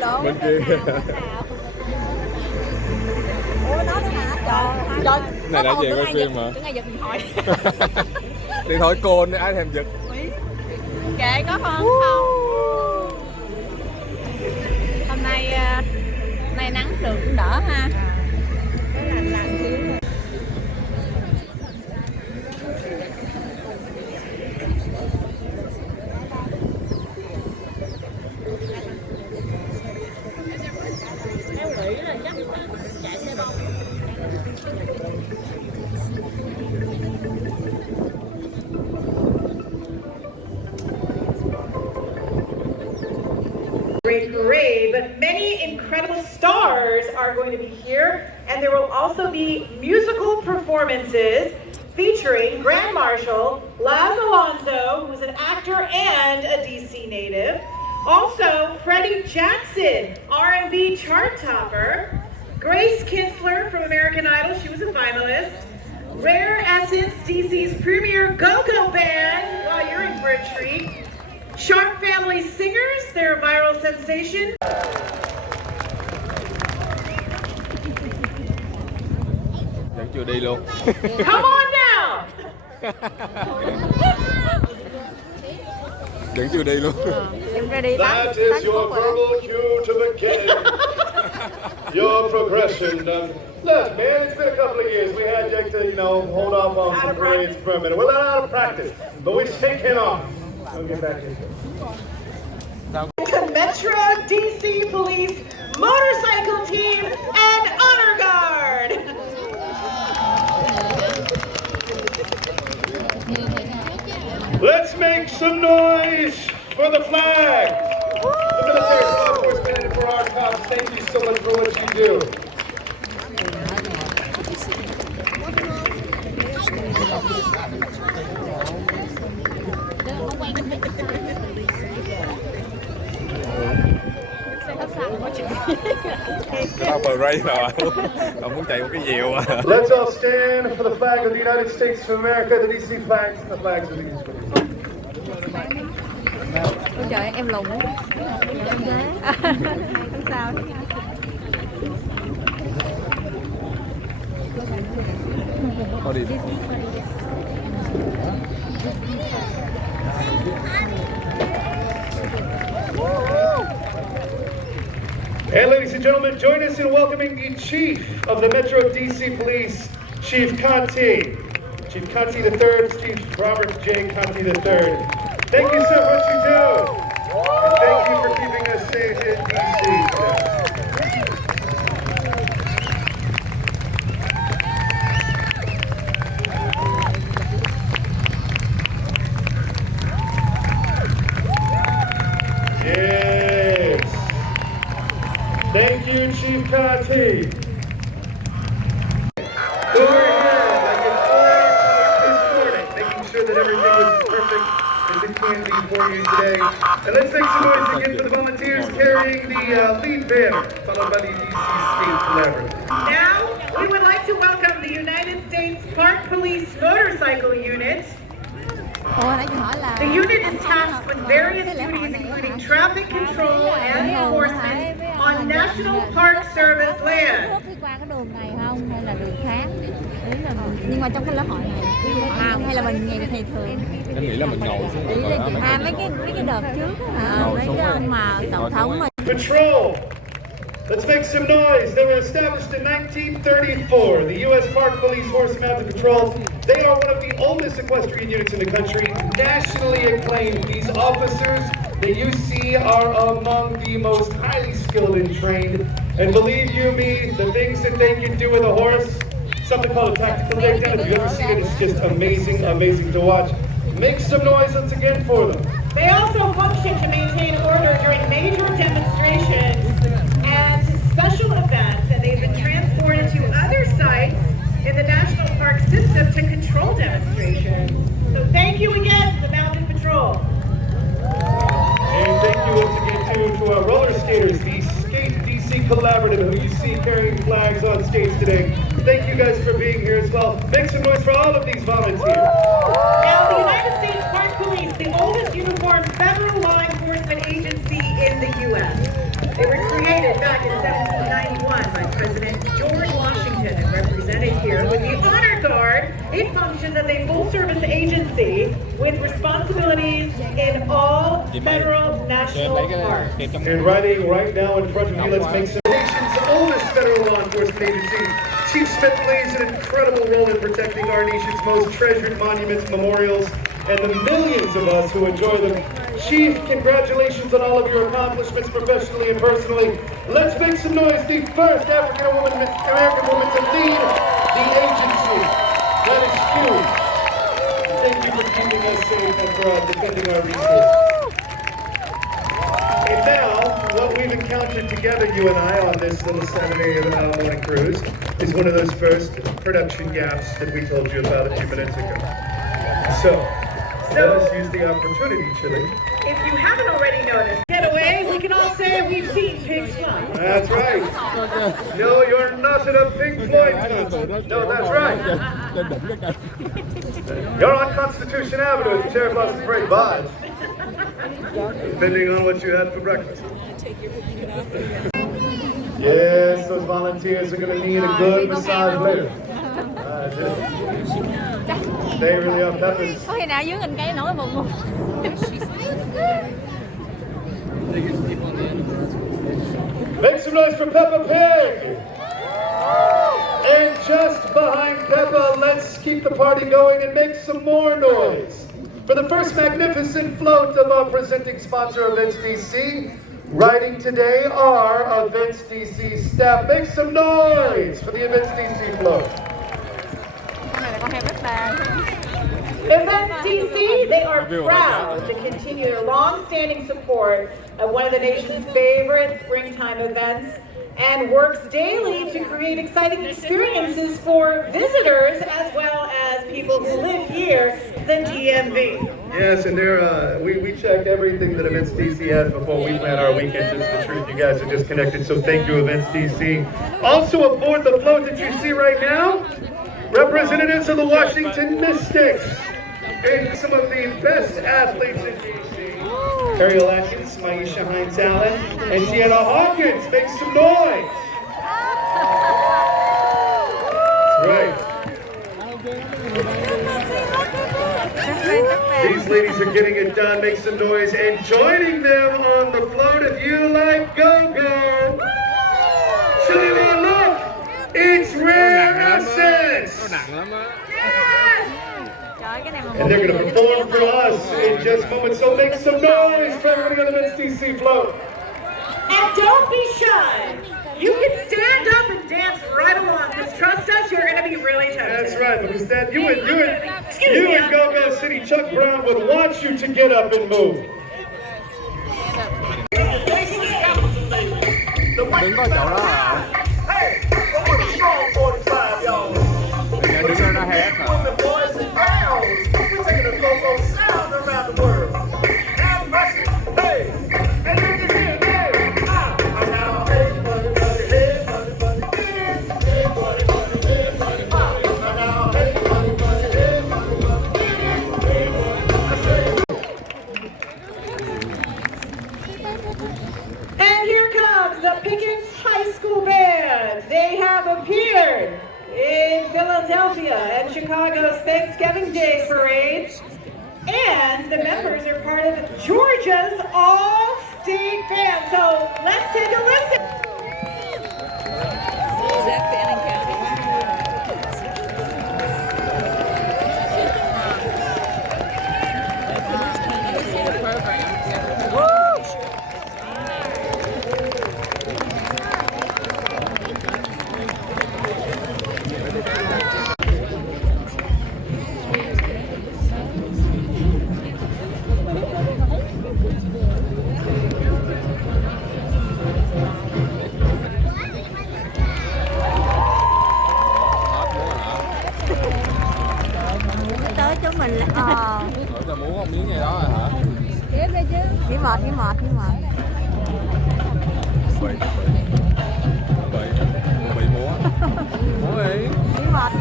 lộn bên bên kia. nào. Ủa nó nữa hả? Trời. Này đã về coi phim mà. Cái ngày giật điện thoại. Điện thoại côn ai thèm giật. Kệ có hơn không? Hôm nay nắng được cũng đỡ ha. Có lành xíu. Great parade, but many incredible stars are going to be here, and there will also be musical performances featuring Grand Marshal Laz Alonso, who's an actor and a DC native. Also, Freddie Jackson, R&B chart topper. Grace Kinsler from American Idol, she was a finalist. Rare Essence, DC's premier go-go band, well, you're in for a treat. Sharp Family Singers, they're a viral sensation. Vẫn chưa đi luôn. Come on now! Vẫn chưa đi luôn. That is your verbal cue to begin your progression. Look, man, it's been a couple of years. We had Jake to, hold off on some parades for a minute. We're not out of practice, but we're shaking off. We'll get back into it. The Metro DC Police Motorcycle Team and Honor Guard. Let's make some noise for the flag. The military law enforcement and for our cops, thank you so much for what you do. Parade mà ông muốn chạy một cái diều à. Let's all stand for the flag of the United States of America, the DC flags, and the flags of the United States. Ôi trời em lùn á. Không sao. Thôi đi. And ladies and gentlemen, join us in welcoming the Chief of the Metro DC Police, Chief Conti. Chief Conti III, Chief Robert J. Conti III. Thank you so much for what you do. And thank you for keeping us safe in DC. Yes. Thank you, Chief Conti. Go ahead, like it's this morning, making sure that everything was perfect as it can be for you today. And let's make some noise again for the volunteers carrying the lead banner, followed by the DC State Collaborative. Now, we would like to welcome the United States Park Police Motorcycle Unit. The unit is tasked with various duties including traffic control and enforcement on National Park Service land. Đi qua cái đường này không hay là đường khác? Nhưng mà trong cái lễ hội này hay là mình ngày thì thường? Em nghĩ là mình ngồi xuống rồi mấy cái đợt trước mấy cái ông mà tổng thống mà. Patrol! Let's make some noise. They were established in 1934. The U.S. Park Police Horse Mounted Patrol. They are one of the oldest equestrian units in the country, nationally acclaimed. These officers that you see are among the most highly skilled and trained. And believe you me, the things that they can do with a horse, something called a tactical takedown. If you've ever seen it, it's just amazing, amazing to watch. Make some noise once again for them. They also function to maintain order during major demonstrations and special events, and they've been transported to other sites in the National Park system to control demonstrations. So thank you again to the Mounted Patrol. And thank you once again too to our roller skaters, the Skate DC Collaborative, who you see carrying flags on skates today. Thank you guys for being here as well. Make some noise for all of these volunteers. Now, the United States Park Police, the oldest uniformed federal law enforcement agency in the U.S. They recruit Embassy with responsibilities in all federal national parks. And riding right now in front of you, let's make some nation's oldest federal law enforcement agency. Chief Smith plays an incredible role in protecting our nation's most treasured monuments, memorials, and the millions of us who enjoy them. Chief, congratulations on all of your accomplishments professionally and personally. Let's make some noise. The first African American woman to lead the agency. That is huge. Thank you for keeping us safe and for defending our resources. And now, what we've encountered together, you and I, on this little Saturday morning cruise, is one of those first production gaps that we told you about a few minutes ago. So let us use the opportunity, Chili. If you haven't already noticed, getaway, we can all say we've seen pigs fly. That's right. No, you're not in a Pink Floyd concert. No, that's right. You're on Constitution Avenue at the Cherry Blossom Parade Vibes. Depending on what you had for breakfast. Yes, those volunteers are going to need a good massage later. They really are peppers. Có khi nào dưới hình cây nổi bụng không? Make some noise for Peppa Pig! And just behind Peppa, let's keep the party going and make some more noise for the first magnificent float of our presenting sponsor, Events DC. Riding today are Events DC staff. Make some noise for the Events DC float. Events DC, they are proud to continue their long-standing support of one of the nation's favorite springtime events and works daily to create exciting experiences for visitors as well as people who live here, the DMV. Yes, and we checked everything that Events DC has before we plan our weekends. It's the truth. You guys are just connected, so thank you, Events DC. Also aboard the float that you see right now, representatives of the Washington Mystics and some of the best athletes in DC. Ariel Atkins, Maisha Hines Allen, and Tiana Hawkins. Make some noise. Right. These ladies are getting it done. Make some noise. And joining them on the float, if you like go-go. Shalima, look! It's Rare Essence! And they're going to perform for us in just moments, so make some noise for everybody on the Events DC float. And don't be shy. You can stand up and dance right along, because trust us, you're going to be really tempted. That's right, because that you and Go-Go City Chuck Brown would want you to get up and move. Đứng có chỗ đó à? Nhà đứng ra nó hét à? And here comes the Pickens High School Band. They have appeared in Philadelphia and Chicago's Thanksgiving Day parades. And the members are part of Georgia's All-State Band. So let's take a listen. Is that Fannin County? Tới chúng mình là Giờ muốn một miếng gì đó rồi hả? Tiếp đi chứ. Chỉ mệt. Bị múa. Múa đi. Chỉ mệt.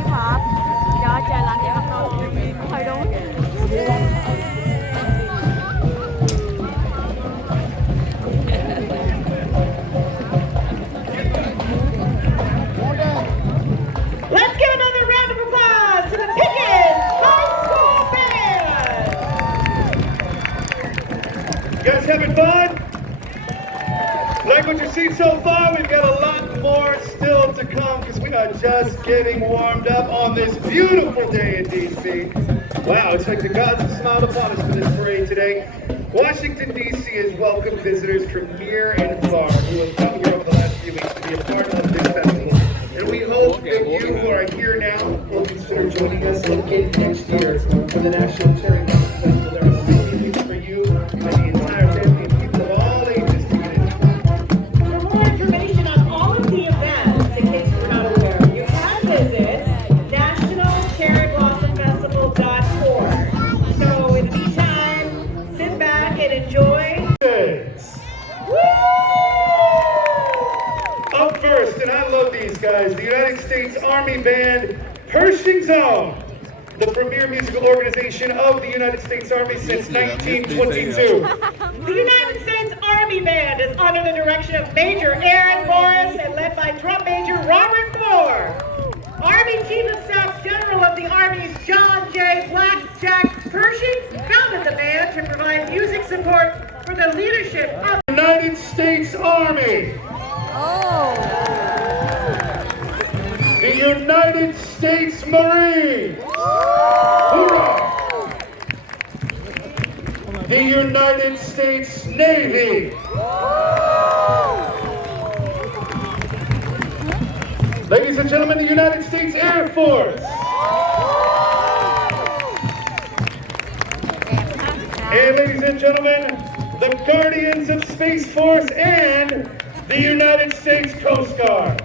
Trời trời lạnh vậy không đâu. Hơi đuối. Let's give another round of applause to the Pickens High School Band. so far. We've got a lot more still to come because we are just getting warmed up on this beautiful day in D.C. Wow, it's like the gods have smiled upon us for this parade today. Washington, D.C. has welcomed visitors from near and far who have come here over the last few weeks to be a part of this festival. And we hope that you who are here now will consider joining us again next year for the National Cherry Blossom Festival. There are 60 weeks for you and the entire family of people of all ages to get in. For more information on all of the events, in case you're not aware, you can visit nationalcherryblossomfestival.org. So in the meantime, sit back and enjoy. Up first, and I love these guys, the United States Army Band, Pershing's Own, the premier musical organization of the United States Army since 1922. The United States Army Band is under the direction of Major Aaron Morris and led by Drum Major Robert Moore. Army Chief of Staff General of the Army's John J. Blackjack Pershing founded the band to provide music support for the leadership of the United States Army. The United States Marines. Hoorah! The United States Navy. Ladies and gentlemen, the United States Air Force. And ladies and gentlemen, the Guardians of Space Force and the United States Coast Guard.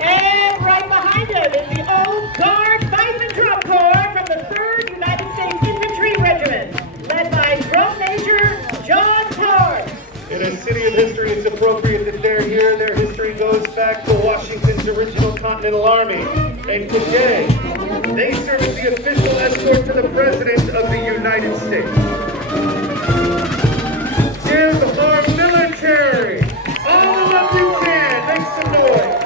And right behind him is the Old Guard Fife and Drum Corps from the 3rd United States Infantry Regiment, led by Drum Major John Towers. In a city of history, it's appropriate that they're here. Their history goes back to Washington's original Continental Army. And today, they serve as the official escort to the President of the United States. Give our military all the love you can. Make some noise.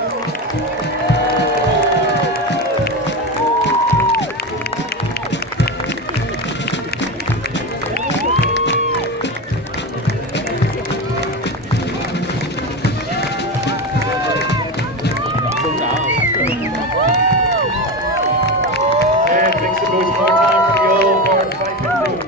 And make some noise more time for the Old Guard Fife and Drum.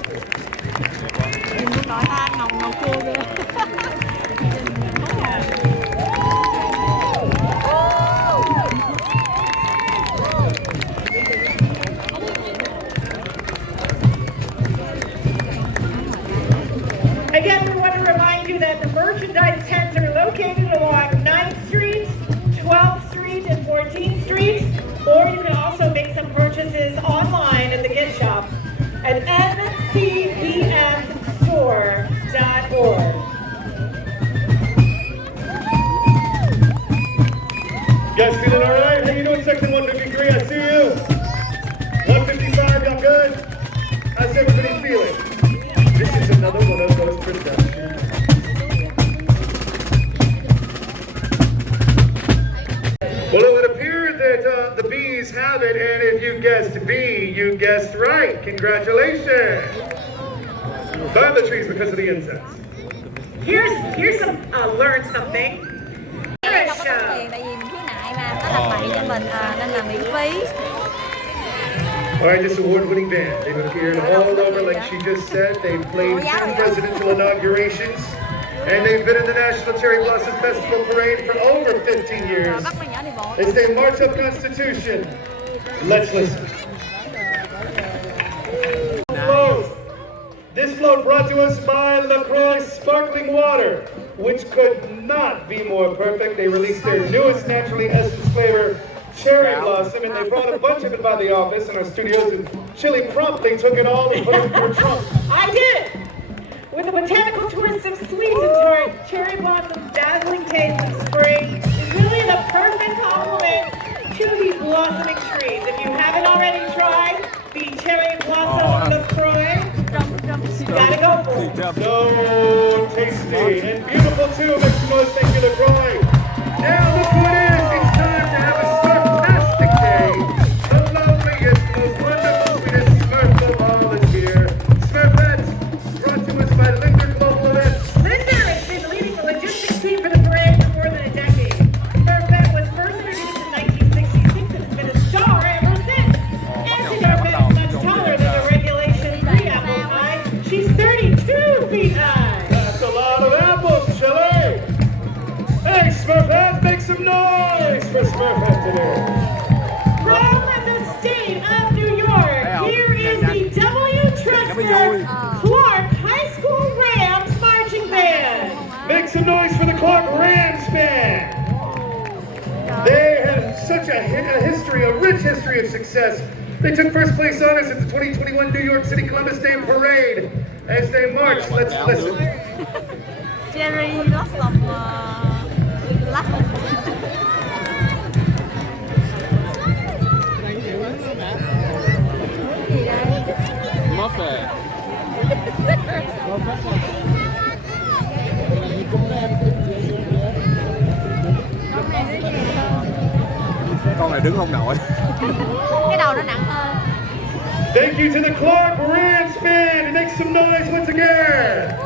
Again, we want to remind you that the merchandise tents are located along 9th Street, 12th Street, and 14th Street, or you can also make some purchases online at the gift shop at ncbmstore.org. You guys feeling all right? How you doing, Section 153? I see you. 155, y'all good? How's everybody feeling? This is another one of those productions. Well, it would appear that the bees have it, and if you guessed B, you guessed right. Congratulations. Burn the trees because of the insects. Here's some learn something. Tiền tại vì mình khiếu nại mà nó làm bậy cho mình nên là miễn phí. All right, this award-winning band, they've appeared all over, like she just said. They've played 2 presidential inaugurations, and they've been in the National Cherry Blossom Festival Parade for over 15 years. As they march up Constitution, let's listen. This float brought to us by LaCroix Sparkling Water, which could not be more perfect. They released their newest naturally essence flavor, Cherry Blossom, and they brought a bunch of it by the office in our studios, and Chili promptly took it all and put it in her trunk. I did! With a botanical twist of sweet and tart, Cherry Blossom's dazzling taste of spring is really the perfect complement to these blossoming trees. If you haven't already tried the Cherry Blossom LaCroix, you gotta go for it. So tasty and beautiful too, make some noise, thank you, LaCroix. Now look who it is, it's time to have a fantastic day. The loveliest, most wonderful, sweetest Smurf of all is here. Smurfette, brought to us by Linder Global Events. Linder is From the state of New York, here is the W. Trustner Clark High School Rams Marching Band. Make some noise for the Clark Rams Band. They have such a history, a rich history of success. They took first place honors at the 2021 New York City Columbus Day Parade. As they march, let's listen. Jerry, lots of Con này đứng không nổi. cái đầu nó nặng hơn. Thank you to the Clark Rams Band. Make some noise once again.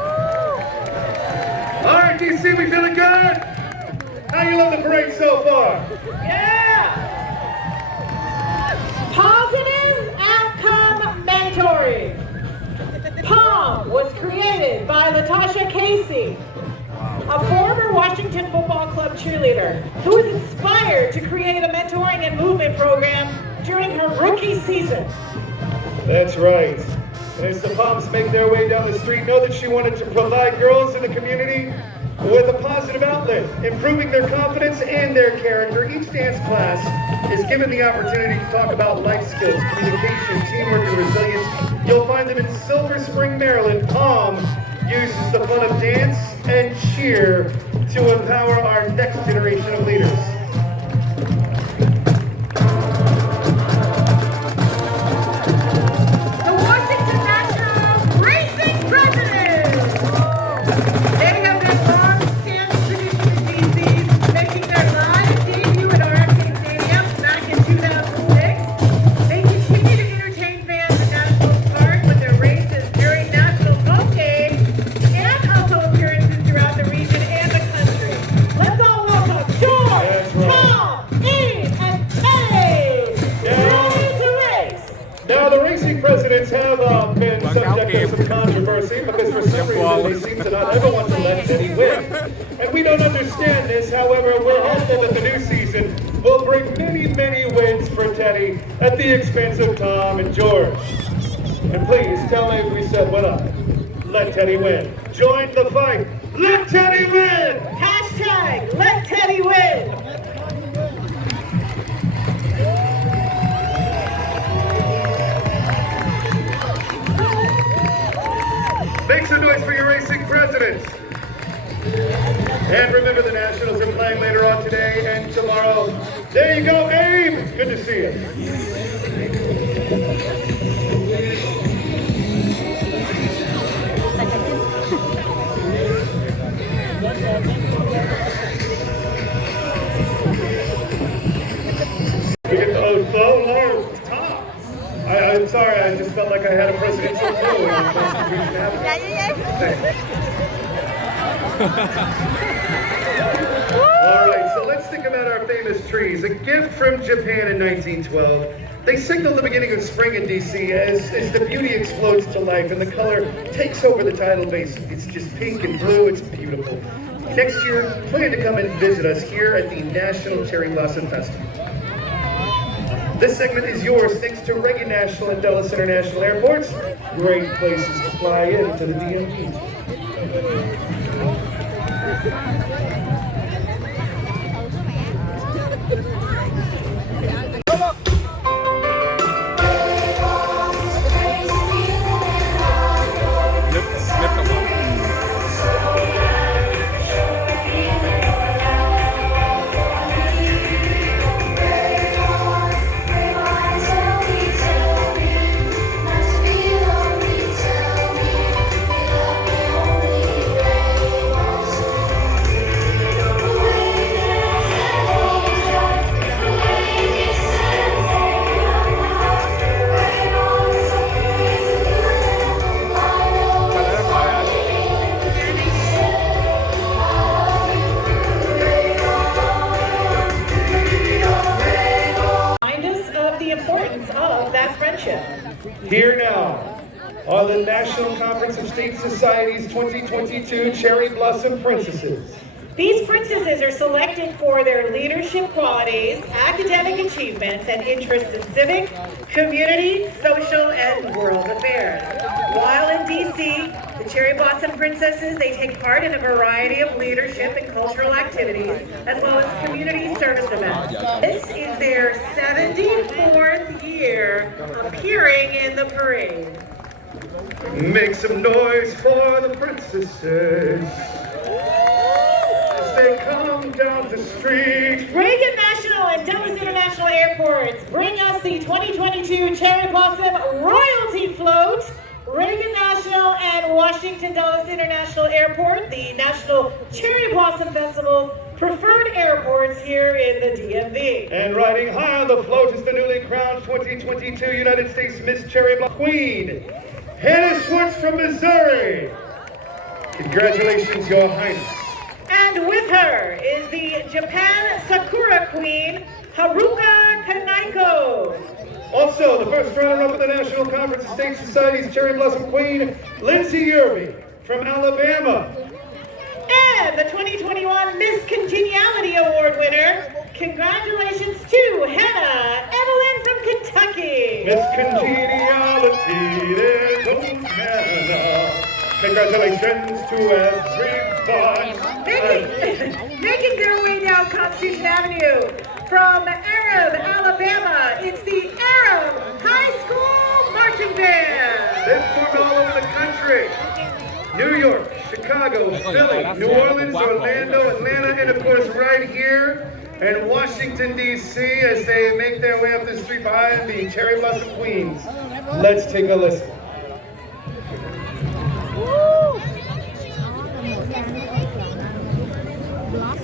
All right, DC, we feeling good? How you love the parade so far? Yeah! Positive Outcome Mentoring. POM was created by Latasha Casey, a former Washington Football Club cheerleader who was inspired to create a mentoring and movement program during her rookie season. That's right. And as the Poms make their way down the street, know that she wanted to provide girls in the community with a positive outlet, improving their confidence and their character. Each dance class is given the opportunity to talk about life skills, communication, teamwork, and resilience. You'll find them in Silver Spring, Maryland. POM uses the fun of dance and cheer to empower our next generation of leaders. Presidents have been subject to some controversy because for some reason they seem to not ever want to let Teddy win. And we don't understand this, however, we're hopeful that the new season will bring many, many wins for Teddy at the expense of Tom and George. And please tell Abe we said what up. Let Teddy win. Join the fight. Let Teddy win! Hashtag Let Teddy Win! Make some noise for your racing presidents. And remember, the Nationals are playing later on today and tomorrow. There you go, Abe. Good to see you. Tom. I'm sorry, I just felt like I had a presidential photo. All right, so let's think about our famous trees. A gift from Japan in 1912. They signal the beginning of spring in DC as the beauty explodes to life and the color takes over the tidal basin. It's just pink and blue, it's beautiful. Next year, plan to come and visit us here at the National Cherry Blossom Festival. This segment is yours thanks to Reagan National and Dulles International Airports. Great places to fly into the DMV. Here now are the National Conference of State Societies 2022 Cherry Blossom Princesses. These princesses are selected for their leadership qualities, academic achievements, and interests in civic, community, social, and world affairs. While in DC, the Cherry Blossom Princesses, they take part in a variety of leadership and cultural activities, as well as community service events. This is their 74th year appearing in the parade. Make some noise for the princesses as they come down the street. Reagan National and Dulles International Airports bring us the 2022 Cherry Blossom Royalty Float. Reagan National and Washington Dulles International Airport, the National Cherry Blossom Festival's preferred airports here in the DMV. And riding high on the float is the newly crowned 2022 United States Miss Cherry Blossom Queen, Hannah Schwartz from Missouri. Congratulations, Your Highness. And with her is the Japan Sakura Queen, Haruka Kanaiko. Also, the first runner-up of the National Conference of State Society's Cherry Blossom Queen, Lindsay Yerby from Alabama. And the 2021 Miss Congeniality Award winner, congratulations to Hannah Evelyn from Kentucky. Miss Congeniality, there goes Hannah. Congratulations to everybody. Making their way down Constitution Avenue from Arab, Alabama, it's the Arab High School Marching Band. They've formed all over the country. New York, Chicago, Philly, New Orleans, Orlando, Atlanta, and of course right here in Washington, D.C. as they make their way up the street behind the Cherry Blossom Queens. Let's take a listen.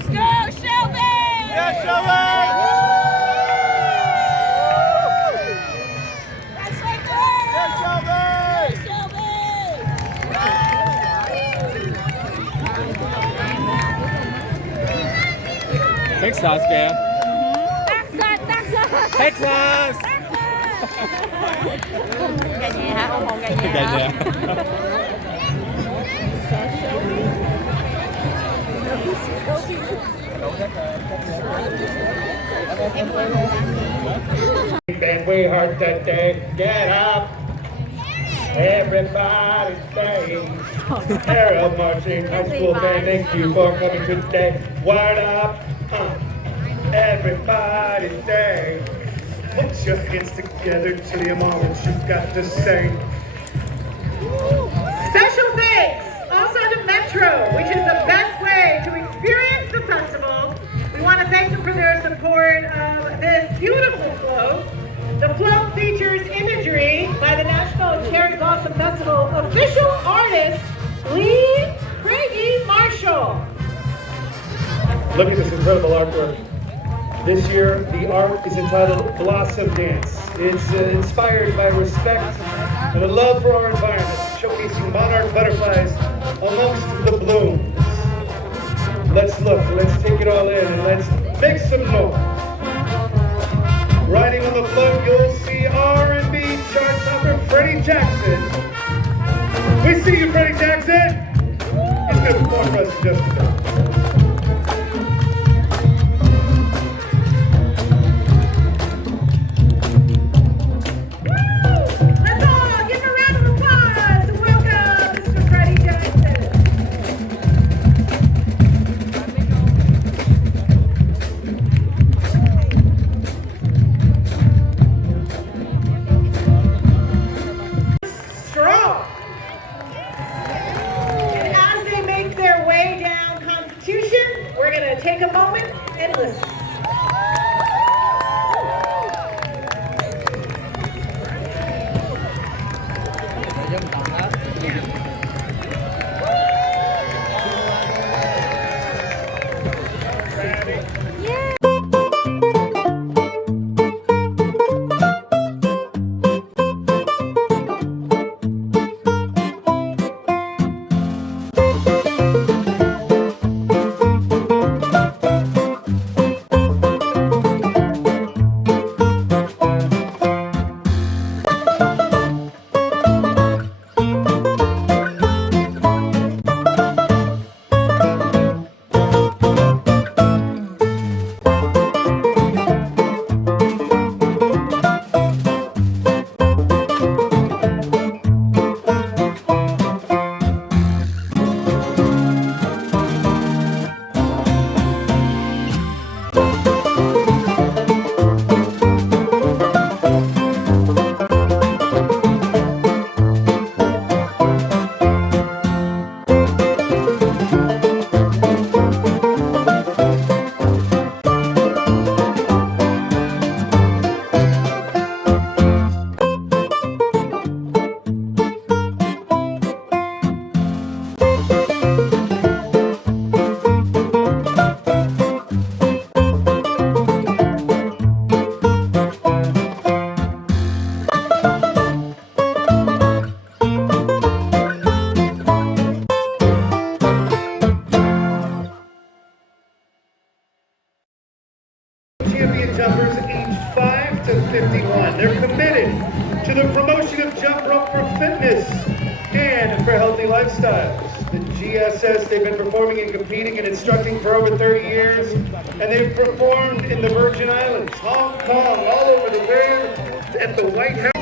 Go, Shelby! Yeah, Shelby! That's right there! Yeah, Shelby! Texas, kìa. Texas! Gà nhà hả? Ủng hộ gà nhà Gà hả? nhà. And we heard that they get up. Everybody stay. Arab Marching High School Band, thank you for coming today. Word up. Everybody stay. Put your hands together to the all that you've got to say. Special thanks also to Metro, which is the best way to experience the festival. We want to thank them for their support of this beautiful float. The float features imagery by the National Cherry Blossom Festival official artist, Lee Craigie Marshall. Look at this incredible artwork. This year, the art is entitled Blossom Dance. It's inspired by respect and a love for our environment, showcasing monarch butterflies amongst the blooms. Let's look, let's take it all in, and let's make some noise. Riding on the float, you'll see R&B chart topper Freddie Jackson. We see you, Freddie Jackson. He's going to perform for us in just a minute. Let's all give a round of applause to welcome Mr. Freddie Jackson. Strong. And as they make their way down 1951. They're committed to the promotion of jump rope for fitness and for healthy lifestyles. The GSS, they've been performing and competing and instructing for over 30 years, and they've performed in the Virgin Islands, Hong Kong, all over the world, at the White House.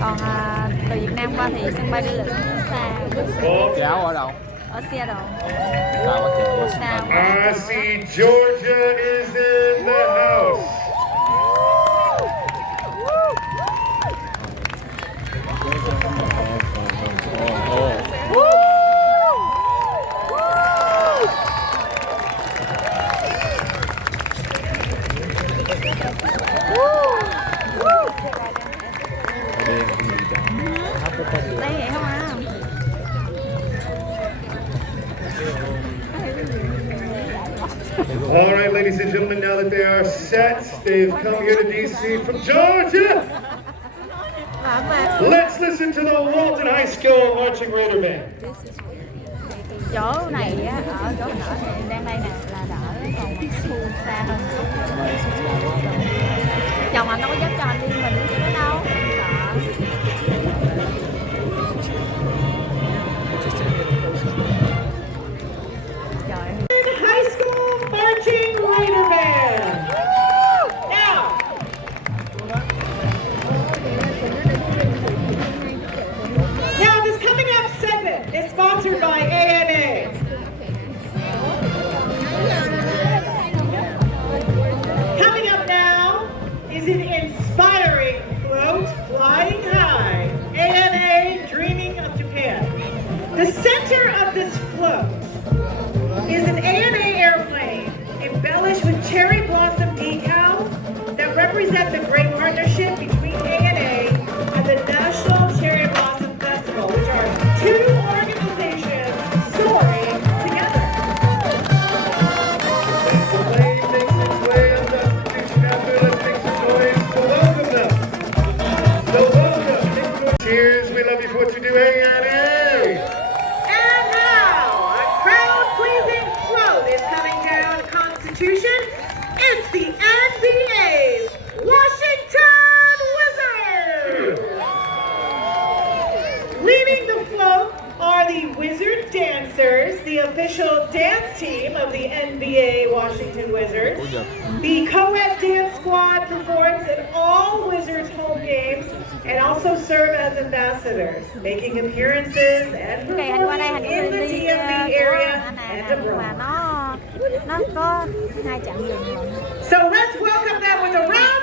Còn từ Việt Nam qua thì sân bay đi lịch xa. Cháo ở đâu? Ở Seattle. Sao quá trời quá Sao? I see Georgia is in the house. Đây vậy không à? All right, ladies and gentlemen, now that they are set, they've come here to DC from Georgia. Let's listen to the Walton High School Marching Raider Band. Chỗ này á, ở chỗ nhỏ thì đang đây nè là đỡ, còn khu xa hơn. Chồng anh đâu có dám cho anh đi mình đi nữa đâu. High School Marching Raider Band. Now, this coming up segment is sponsored by ANA. Coming up now is an inspiring float flying high. ANA Dreaming of Japan. The center of this float is an ANA airplane embellished with cherry blossom decals that represent the great partnership between ANA and the National Cherry Blossom Festival, which are two organizations soaring together. As the plane makes its way up Constitution Avenue, let's make some noise to welcome them. So welcome. Make some noise. Cheers. We love you for what you do, ANA. And now, a crowd-pleasing float is coming down Constitution. It's the NBA's Washington Wizards! Leading the float are the Wizard Dancers, the official dance team of the NBA Washington Wizards. The co-ed dance squad performs in all Wizards home games and also serve as ambassadors, making appearances and performing in the DMV area and abroad. Nó có 2 chặng dừng. So let's welcome them with a round